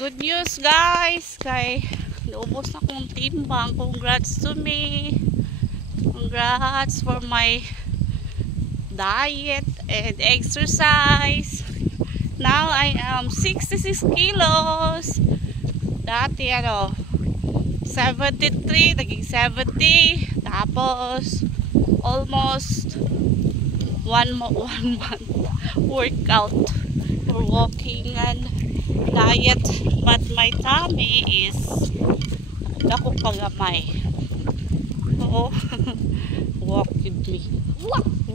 Good news guys, kay naubos na kong timbang. Congrats to me. Congrats for my diet and exercise. Now I am 66 kilos. Dati 73, naging 70. Tapos almost one month workout for walking and diet, but my tummy is dako pagamay. Oo. Walk with me.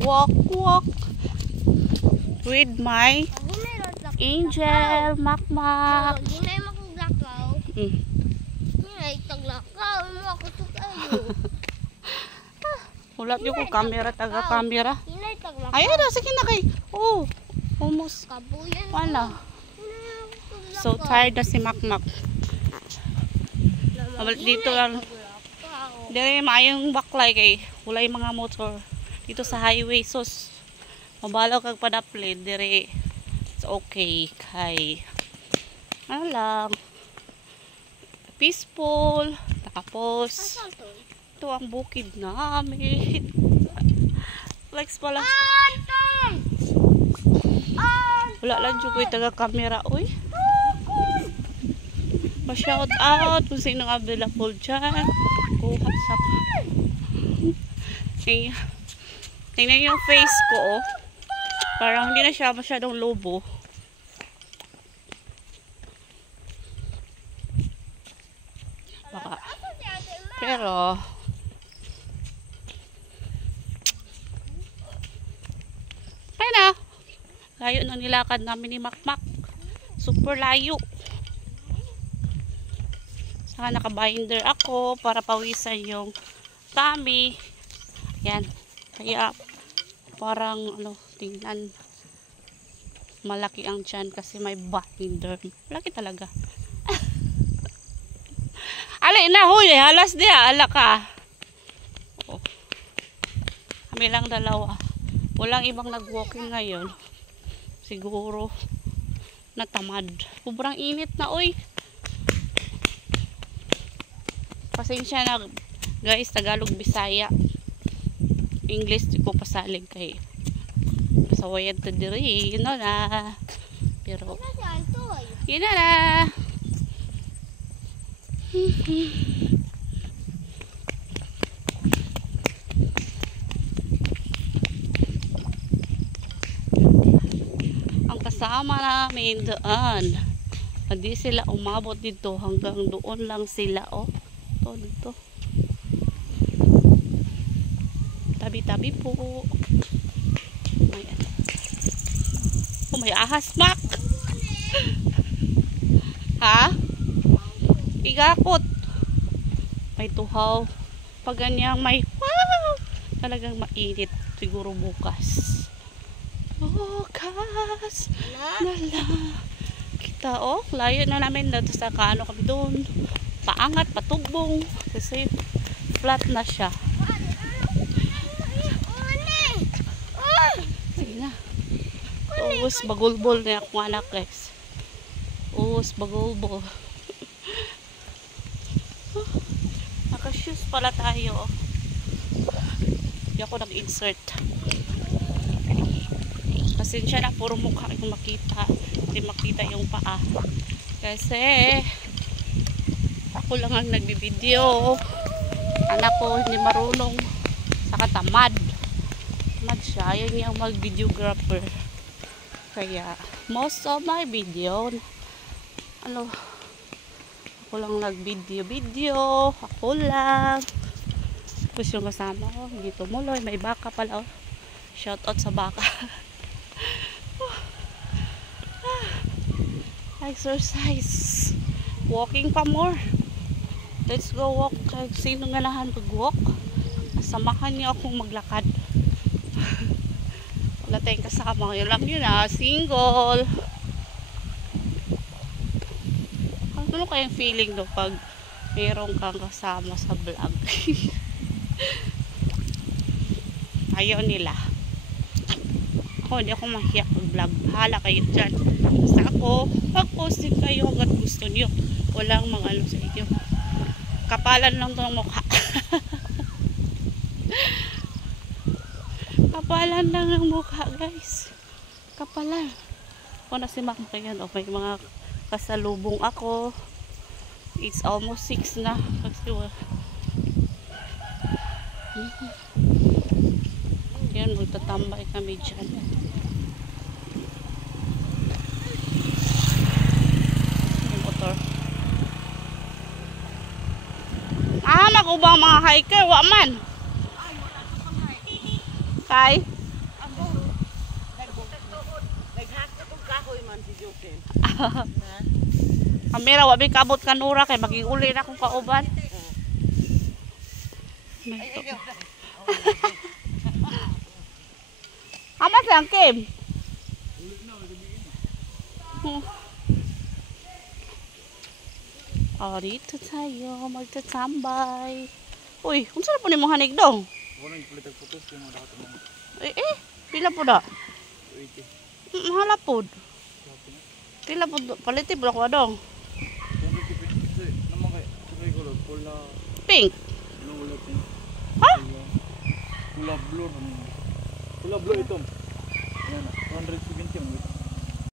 Walk with my angel makmak. Ginay mo kong lakaw. Ginay taglakaw mo ako to kayo. Ulat yung ko camera, taga camera. Ginay taglakaw. Ayan na, sige na kay. Oh, almost. Kabuyan. Wala. So tired na si Makmak. Dito lang. Dito maayong baklay kay wala yung mga motor. Dito sa highway. So mabalaw kag padapli. Dire it's okay. Kay ano lang. Peaceful. Tapos ito ang bukid namin. Flex pala. Wala lang dyan ko yung taga-camera. Uy. Pa-shout out kung sino available dyan. Go WhatsApp. Okay. Tingnan yung face ko. Oh. Parang hindi na siya masyadong lobo. Baka. Pero ay na. Layo ng nilakad namin ni Makmak. Super layo. Saka naka-binder ako para pawisan yung tummy. Yan. Kaya parang tingnan malaki ang tiyan kasi may binder. Malaki talaga. Alay na, huy. Halas dia. Ala ka. Oh. Kami lang dalawa. Walang ibang nag-walking ngayon. Siguro natamad. Sobrang init na, uy. Pasensya na guys, Tagalog, Bisaya, English di ko pasalig kay sawayan to diri, you know na. Pero yun na. Ang kasama namin doon, hindi sila umabot dito, hanggang doon lang sila. Oh, dito. Tabi-tabi po. Ayan. Oh, may ahas, Mak. Ha? Igakot. May tuhaw. Pag ganyang may talagang mainit. Siguro bukas. Bukas. Nala. Kita, oh. Layo na namin dito sa kano kami doon. Paangat, patugbong. Kasi flat na siya. Sige na. Uus, bagulbol na akong anak, guys. Uus, bagulbol. Naka-shoes pala tayo. Hindi ako nag-insert. Pasensya na, puro mukha yung makita. Hindi makita yung paa. Kasi ako lang ang nagbibideo. Anak ko hindi marunong. Saka tamad. Tamad siya. Ayaw niyang mag-videographer. Kaya most of my video ako lang nag-video. Ako lang. Tapos yung kasama ko hindi tumuloy. May baka pala. Oh. Shout out sa baka. Exercise. Walking pa more. Let's go walk. Sino nga nahan mag-walk? Samahan niyo akong maglakad. Wala tayong kasama. Alam niyo na, single. Ano kayang feeling do pag mayroong kang kasama sa vlog? Ayaw nila. Ako, hindi ako mahiyak mag-vlog. Bahala kayo dyan. Basta ako, mag-post din kayo hanggat gusto nyo. Walang mga ano sa inyo. Kapalan lang itong mukha. Kapalan lang ang mukha, guys. Kapalan. Ako na si Mac yan. O, may mga kasalubong ako. It's almost 6 na. Kasi, yan, magtatambay kami dyan. Yung motor. Magubang mga hiker. Wa man. Kay? Kamera, wabi kabot kanura kay magiguli na akong kauban. Ama siyang Kim? Oh, dito tayo magtatambay. Uy, kung saan po ni mong hanig dong? Pila po da? Mahala po. Pila po, palitin po ako dong. Pink? Ha? Pula blue ito. 170 ang